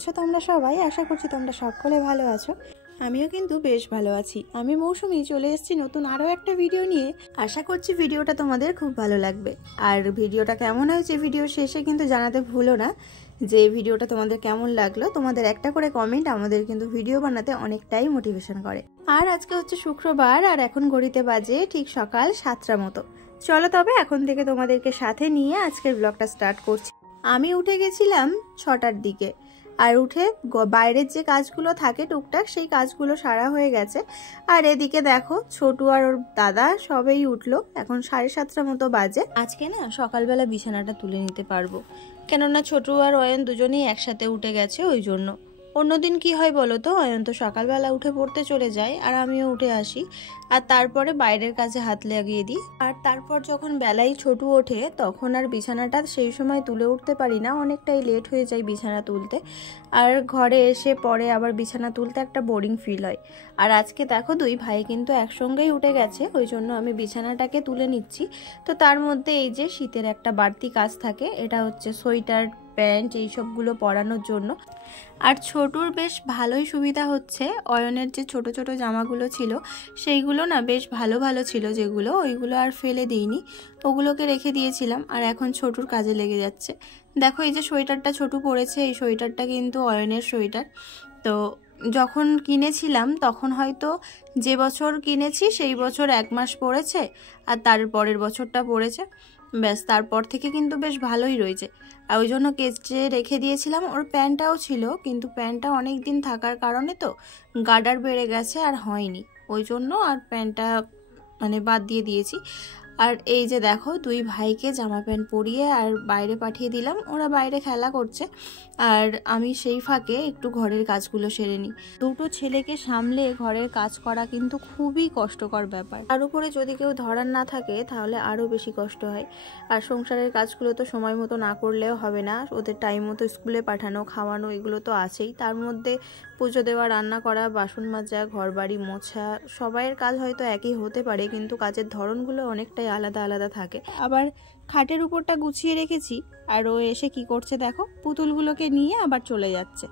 আছো তোমরা সবাই? আশা করছি তোমরা সকলে ভালো আছো। আমিও কিন্তু বেশ ভালো আছি। আমি মৌসুমি চলে এসেছি নতুন আরও একটা ভিডিও নিয়ে। আশা করছি ভিডিওটা তোমাদের খুব ভালো লাগবে। আর ভিডিওটা কেমন হয়েছে ভিডিও শেষে কিন্তু জানাতে ভুলো না যে ভিডিওটা তোমাদের কেমন লাগলো। তোমাদের একটা করে কমেন্ট আমাদের কিন্তু ভিডিও বানাতে অনেকটাই মোটিভেশন করে। আর আজকে হচ্ছে শুক্রবার, আর এখন ঘড়িতে বাজে ঠিক সকাল 7টার মতো। চলো তবে এখন থেকে তোমাদেরকে সাথে নিয়ে আজকের ব্লগটা স্টার্ট করছি। আমি উঠে গেছিলাম 6টার দিকে, আর উঠে বাইরের যে কাজগুলো থাকে টুকটাক সেই কাজগুলো সারা হয়ে গেছে। আর এদিকে দেখো ছোটু আর ওর দাদা সবেই উঠলো, এখন 7:30 মতো বাজে। আজকে না সকালবেলা বিছানাটা তুলে নিতে পারবো, কেননা ছোটু আর অয়ন দুজনেই একসাথে উঠে গেছে ওই জন্য। অন্যদিন কি হয় বলো তো, অয়ন তো সকালবেলা উঠে পড়তে চলে যায় আর আমিও উঠে আসি, আর তারপরে বাইরের কাজে হাত লাগিয়ে দিই। আর তারপর যখন বেলায় ছোটু ওঠে তখন আর বিছানাটা সেই সময় তুলে উঠতে পারি না, অনেকটাই লেট হয়ে যায় বিছানা তুলতে। আর ঘরে এসে পরে আবার বিছানা তুলতে একটা বোরিং ফিল হয়। আর আজকে দেখো দুই ভাই কিন্তু একসঙ্গেই উঠে গেছে, ওই জন্য আমি বিছানাটাকে তুলে নিচ্ছি। তো তার মধ্যে এই যে শীতের একটা বাড়তি কাজ থাকে, এটা হচ্ছে সোয়েটার প্যান্ট এইসবগুলো পরানোর জন্য। আর ছোটুর বেশ ভালোই সুবিধা হচ্ছে, অয়নের যে ছোট ছোট জামাগুলো ছিল সেইগুলো না বেশ ভালো ভালো ছিল, যেগুলো ওইগুলো আর ফেলে দিইনি, ওগুলোকে রেখে দিয়েছিলাম। আর এখন ছোটুর কাজে লেগে যাচ্ছে। দেখো এই যে সোয়েটারটা ছোটু পরেছে, এই সোয়েটারটা কিন্তু অয়নের সোয়েটার। তো যখন কিনেছিলাম তখন হয়তো যে বছর কিনেছি সেই বছর 1 মাস পরেছে, আর তার পরের বছরটা পরেছে, ব্যাস তারপর থেকে কিন্তু বেশ ভালোই রয়েছে। আর ওই জন্য কেচে রেখে দিয়েছিলাম। ওর প্যান্টটাও ছিল, কিন্তু প্যান্টটা অনেক দিন থাকার কারণে তো গার্ডার বেড়ে গেছে আর হয়নি, ওই জন্য আর প্যান্টটা মানে বাদ দিয়ে দিয়েছি। আর এই যে দেখো দুই ভাইকে জামা প্যান্ট পরিয়ে আর বাইরে পাঠিয়ে দিলাম, ওরা বাইরে খেলা করছে। আর আমি সেই ফাঁকে একটু ঘরের কাজগুলো সেরে নিই। দুটো ছেলেকে সামলে ঘরের কাজ করা কিন্তু খুবই কষ্টকর ব্যাপার। তার উপরে যদি কেউ ধরার না থাকে তাহলে আরও বেশি কষ্ট হয়। আর সংসারের কাজগুলো তো সময় মতো না করলেও হবে না, ওদের টাইম মতো স্কুলে পাঠানো, খাওয়ানো এগুলো তো আছেই। তার মধ্যে পুজো দেওয়া, রান্না করা, বাসন মাজা, ঘর বাড়ি মোছা, সবাইয়ের কাজ হয়তো একই হতে পারে, কিন্তু কাজের ধরনগুলো অনেকটাই আলাদা আলাদা থাকে। আবার খাটের উপরটা গুছিয়ে রেখেছি, আর ও এসে কি করছে দেখো, পুতুলগুলোকে নিয়ে আবার চলে যাচ্ছে।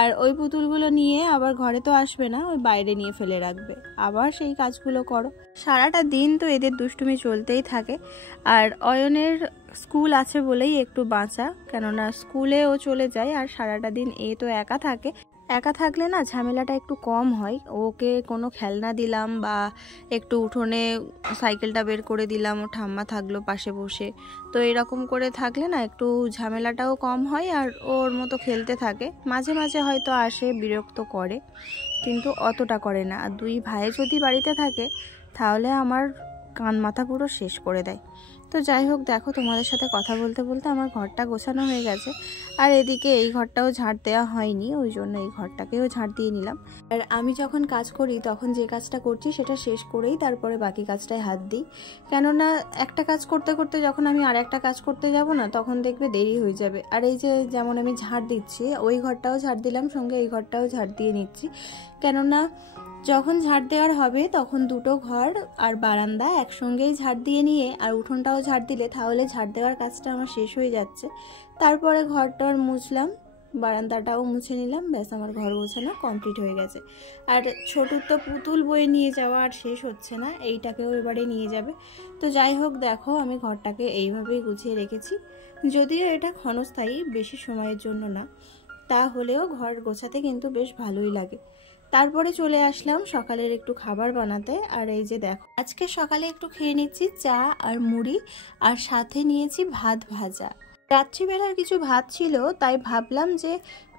আর ওই পুতুলগুলো নিয়ে আবার ঘরে তো আসবে না, ওই বাইরে নিয়ে ফেলে রাখবে, আবার সেই কাজগুলো করো। সারাটা দিন তো এদের দুষ্টুমি চলতেই থাকে। আর অয়নের স্কুল আছে বলেই একটু বাঁচা, কেননা স্কুলে ও চলে যায় আর সারাটা দিন এ তো একা থাকে। একা থাকলে না ঝামেলাটা একটু কম হয়। ওকে কোনো খেলনা দিলাম বা একটু উঠোনে সাইকেলটা বের করে দিলাম, ও ঠাম্মা থাকলো পাশে বসে, তো এরকম করে থাকলে না একটু ঝামেলাটাও কম হয় আর ওর মতো খেলতে থাকে। মাঝে মাঝে হয়তো আসে, বিরক্ত করে, কিন্তু অতটা করে না। আর দুই ভাই যদি বাড়িতে থাকে তাহলে আমার কান মাথা পুরো শেষ করে দেয়। তো যাই হোক, দেখো তোমাদের সাথে কথা বলতে বলতে আমার ঘরটা গোছানো হয়ে গেছে। আর এদিকে এই ঘরটাও ঝাড় দেওয়া হয়নি, ওই জন্য এই ঘরটাকেও ঝাড় দিয়ে নিলাম। আর আমি যখন কাজ করি তখন যে কাজটা করছি সেটা শেষ করেই তারপরে বাকি কাজটায় হাত দিই, কেননা একটা কাজ করতে করতে যখন আমি আর একটা কাজ করতে যাব না তখন দেখবে দেরি হয়ে যাবে। আর এই যে যেমন আমি ঝাড় দিচ্ছি, ওই ঘরটাও ঝাড় দিলাম, সঙ্গে এই ঘরটাও ঝাড় দিয়ে নিচ্ছি, কেননা যখন ঝাড় দেওয়ার হবে তখন দুটো ঘর আর বারান্দা একসঙ্গেই ঝাড় দিয়ে নিয়ে আর উঠোনটাও ঝাড় দিলে তাহলে ঝাড় দেওয়ার কাজটা আমার শেষ হয়ে যাচ্ছে। তারপরে ঘরটার মুছলাম, বারান্দাটাও মুছে নিলাম, ব্যাস আমার ঘর গোছানো কমপ্লিট হয়ে গেছে। আর ছোটুর তো পুতুল বয়ে নিয়ে যাওয়া আর শেষ হচ্ছে না, এইটাকেও এবারে নিয়ে যাবে। তো যাই হোক, দেখো আমি ঘরটাকে এইভাবেই গুছিয়ে রেখেছি, যদিও এটা ক্ষণস্থায়ী, বেশি সময়ের জন্য না, তা হলেও ঘর গোছাতে কিন্তু বেশ ভালোই লাগে। তারপরে চলে আসলাম সকালের একটু খাবার বানাতে। আর এই যে দেখো আজকে সকালে একটু খেয়ে নিচ্ছি চা আর মুড়ি, আর সাথে নিয়েছি ভাত ভাজা। রাত্রিবেলার কিছু ভাত ছিল, তাই ভাবলাম যে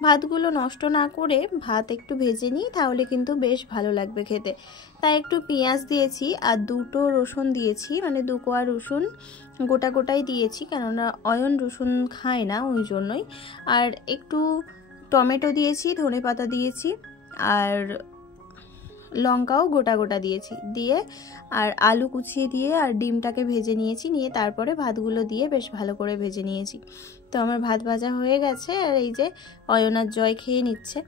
ভাতগুলো নষ্ট না করে ভাত একটু ভেজে নিই, তাহলে কিন্তু বেশ ভালো লাগবে খেতে। তাই একটু পেঁয়াজ দিয়েছি আর দুটো রসুন দিয়েছি, মানে 2 কোয়া রসুন গোটা গোটাই দিয়েছি, কেননা অয়ন রসুন খায় না ওই জন্যই। আর একটু টমেটো দিয়েছি, ধনেপাতা দিয়েছি, আর লঙ্কাও গোটা গোটা দিয়েছি, দিয়ে আর আলু কুচিয়ে দিয়ে আর ডিমটাকে ভেজে নিয়েছি, নিয়ে তারপরে ভাতগুলো দিয়ে বেশ ভালো করে ভেজে নিয়েছি। তো আমার ভাত ভাজা হয়ে গেছে, আর এই যে অয়নার জয় খেয়ে নিচ্ছে।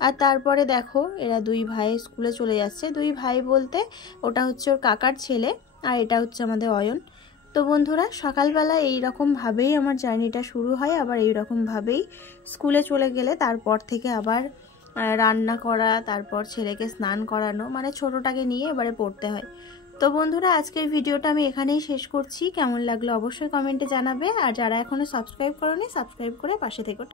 আর তারপরে দেখো এরা দুই ভাই স্কুলে চলে যাচ্ছে। দুই ভাই বলতে ওটা হচ্ছে ওর কাকার ছেলে, আর এটা হচ্ছে আমাদের অয়ন। তো বন্ধুরা সকালবেলা এইরকমভাবেই আমার জার্নিটা শুরু হয়, আবার এইরকমভাবেই স্কুলে চলে গেলে তারপর থেকে আবার রান্না করা, তারপর ছেলেকে স্নান করানো, মানে ছোটোটাকে নিয়ে এবারে পড়তে হয়। তো বন্ধুরা আজকের ভিডিওটা আমি এখানেই শেষ করছি। কেমন লাগলো অবশ্যই কমেন্টে জানাবে, আর যারা এখনও সাবস্ক্রাইব করোনি সাবস্ক্রাইব করে পাশে থেকো।